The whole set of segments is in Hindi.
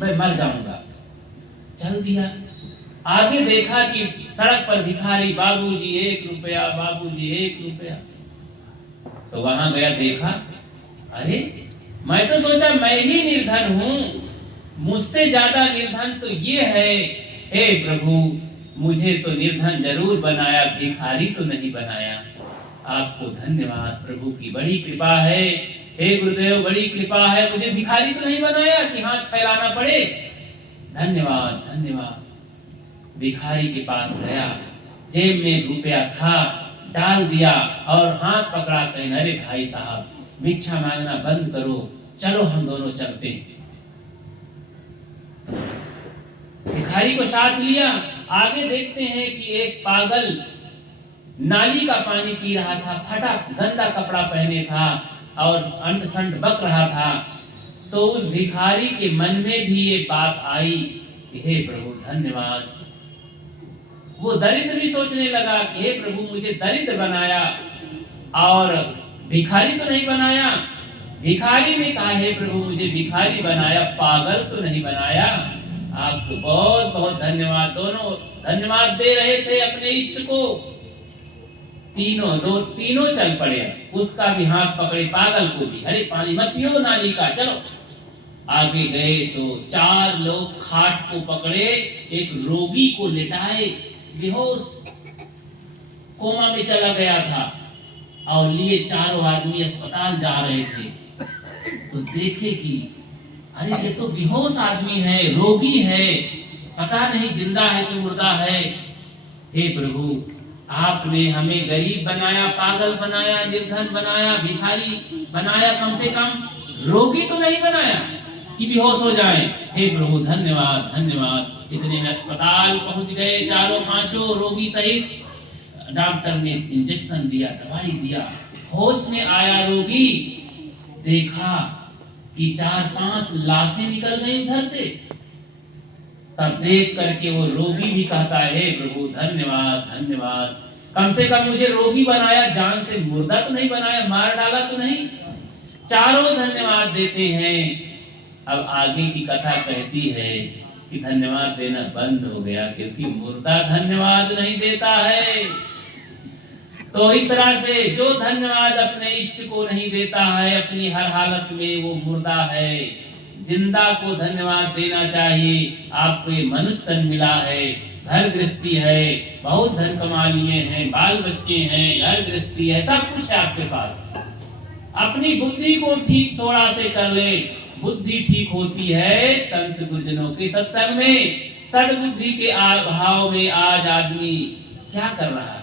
मैं मर जाऊंगा। चल दिया। आगे देखा कि सड़क पर भिखारी, बाबूजी 1 रुपया, बाबूजी 1 रुपया। तो वहां गया, देखा, अरे मैं तो सोचा मैं ही निर्धन हूं, मुझसे ज्यादा निर्धन तो ये है। हे प्रभु, मुझे तो निर्धन जरूर बनाया, भिखारी तो नहीं बनाया। आपको धन्यवाद, प्रभु की बड़ी कृपा है। हे गुरुदेव, बड़ी कृपा है, मुझे भिखारी तो नहीं बनाया कि हाथ फैलाना पड़े। धन्यवाद धन्यवाद। भिखारी के पास गया, जेब में रुपया था, डाल दिया और हाथ पकड़ा, कहना, अरे भाई साहब, भिक्षा मांगना बंद करो, चलो हम दोनों चलते हैं। भिखारी को साथ लिया। आगे देखते हैं कि एक पागल नाली का पानी पी रहा था, फटा गंदा कपड़ा पहने था और अंट संट बक रहा था। तो उस भिखारी के मन में भी ये बात आई कि हे प्रभु धन्यवाद। वो दरिद्र भी सोचने लगा कि हे प्रभु, मुझे दरिद्र बनाया और भिखारी तो नहीं बनाया। भिखारी ने कहा, हे प्रभु, मुझे भिखारी बनाया, पागल तो नहीं बनाया। आपको बहुत बहुत धन्यवाद। दोनों धन्यवाद दे रहे थे अपने इष्ट को। तीनों चल पड़े। उसका भी हाथ पकड़े, पागल को भी, अरे पानी मत पियो नाली का, चलो। आगे गए तो 4 लोग खाट को पकड़े, एक रोगी को लेटाए, बेहोश कोमा में चला गया था, और लिए चारों आदमी अस्पताल जा रहे थे। तो देखे कि अरे ये तो बेहोश आदमी है, रोगी है, पता नहीं जिंदा है कि मुर्दा है। हे प्रभु, आपने हमें गरीब बनाया, पागल बनाया, निर्धन बनाया, भिखारी बनाया, कम से कम रोगी तो नहीं बनाया कि बेहोश हो जाए। हे प्रभु धन्यवाद धन्यवाद। इतने में अस्पताल पहुंच गए, चारों पांचों रोगी सहित। डॉक्टर ने इंजेक्शन दिया, दवाई दिया, होश में आया रोगी, देखा कि 4-5 लाशें निकल गई उधर से। तब देख करके वो रोगी भी कहता है, हे प्रभु धन्यवाद धन्यवाद, कम से कम मुझे रोगी बनाया, जान से मुर्दा तो नहीं बनाया, मार डाला तो नहीं। चारों धन्यवाद देते हैं। अब आगे की कथा कहती है कि धन्यवाद देना बंद हो गया, क्योंकि मुर्दा धन्यवाद नहीं देता है। तो इस तरह से जो धन्यवाद अपने इष्ट को नहीं देता है, अपनी हर हालत में वो मुर्दा है। जिंदा को धन्यवाद देना चाहिए। आपको ये मनुष्य तन मिला है, घर गृहस्थी है, बहुत धन कमा लिए हैं, बाल बच्चे हैं, घर गृहस्थी है, सब कुछ है आपके पास। अपनी बुद्धि को ठीक थोड़ा से कर ले। बुद्धि ठीक होती है संत गुरुजनों के सत्संग में। सद्बुद्धि के अभाव में आज आदमी क्या कर रहा है?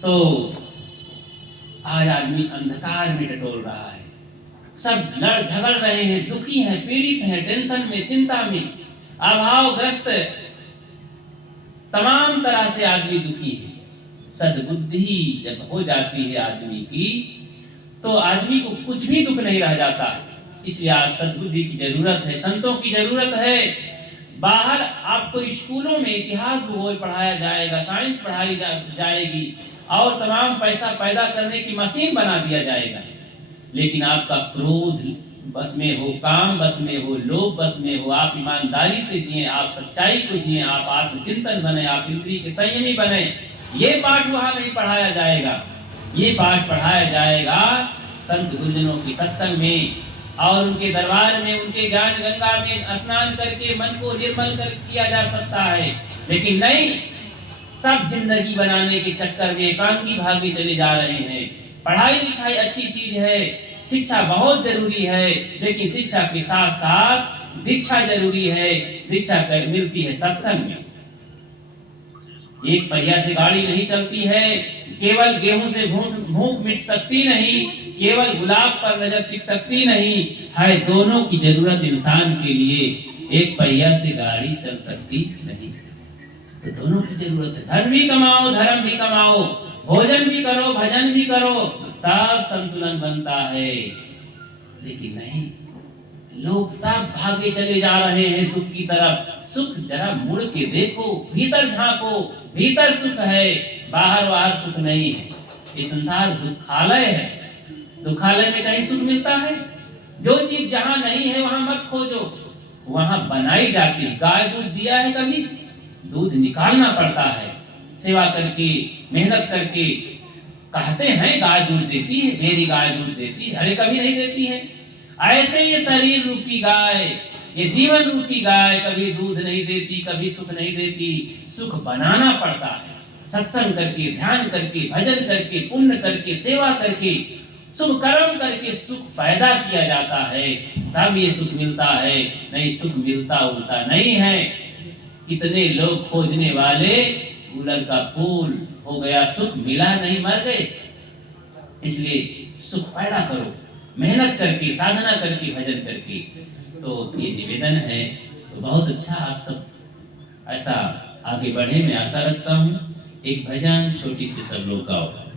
तो आज आदमी अंधकार में टटोल रहा है, सब लड़ झगड़ रहे हैं, दुखी हैं, पीड़ित हैं, टेंशन में, चिंता में, अभावग्रस्त, तमाम तरह से आदमी दुखी है। सद्बुद्धि जब हो जाती है आदमी की, तो आदमी को कुछ भी दुख नहीं रह जाता। इसलिए आज सद्बुद्धि की जरूरत है, संतों की जरूरत है। बाहर आपको स्कूलों में इतिहास भूगोल पढ़ाया जाएगा, साइंस पढ़ाई जाएगी और तमाम पैसा पैदा करने की मशीन बना दिया जाएगा, लेकिन आपका क्रोध बस में हो, काम बस में हो, लोभ बस में हो, आप ईमानदारी से जिए, आप सच्चाई को जिए, आप आत्मचिंतन बने, आप इंद्रिय के संयमी बने, ये पाठ वहां नहीं पढ़ाया जाएगा। ये पाठ पढ़ाया जाएगा संत गुरुजनों के सत्संग में और उनके दरबार में, उनके ज्ञान गंगा में स्नान करके मन को निर्मल कर किया जा सकता है। लेकिन नहीं, सब जिंदगी बनाने के चक्कर में एकांगी भागे चले जा रहे हैं। पढ़ाई लिखाई अच्छी चीज है, शिक्षा बहुत जरूरी है, लेकिन शिक्षा के साथ साथ दीक्षा जरूरी है। दीक्षा मिलती है सत्संग में। एक पहिया से गाड़ी नहीं चलती है, केवल गेहूं से भूख मिट सकती नहीं, केवल गुलाब पर नजर टिक सकती नहीं है। दोनों की जरूरत इंसान के लिए, एक पहिया से गाड़ी चल सकती नहीं, तो दोनों की जरूरत है। धन भी कमाओ, धर्म भी कमाओ, भोजन भी करो, भजन भी करो, तब संतुलन बनता है। लेकिन नहीं, लोग सब भागे चले जा रहे हैं दुख की तरफ। सुख जरा मुड़ के देखो, भीतर झांको, भीतर सुख है, बाहर सुख नहीं है। ये संसार दुखालय है। दुखालय में कहीं सुख मिलता है? जो चीज जहां नहीं है वहां मत खोजो। वहां बनाई जाती है। गाय दूध दिया है कभी? दूध निकालना पड़ता है, सेवा करके, मेहनत करके। कहते हैं गाय दूध देती है, मेरी गाय दूध देती है, अरे कभी नहीं देती है। ऐसे ये शरीर रूपी गाय, ये जीवन रूपी गाय कभी दूध नहीं देती, कभी सुख नहीं देती। सुख बनाना पड़ता है, सत्संग करके, ध्यान करके, भजन करके, पुण्य करके, सेवा करके, शुभ कर्म करके सुख पैदा किया जाता है, तब ये सुख मिलता है। नहीं सुख मिलता उल्टा नहीं है। कितने लोग खोजने वाले, गुलर का फूल हो गया, सुख मिला नहीं, मर गए। इसलिए सुख पैदा करो, मेहनत करके, साधना करके, भजन करके। तो ये निवेदन है। तो बहुत अच्छा आप सब ऐसा आगे बढ़े, मैं आशा रखता हूँ। एक भजन छोटी सी सब लोग गाओ।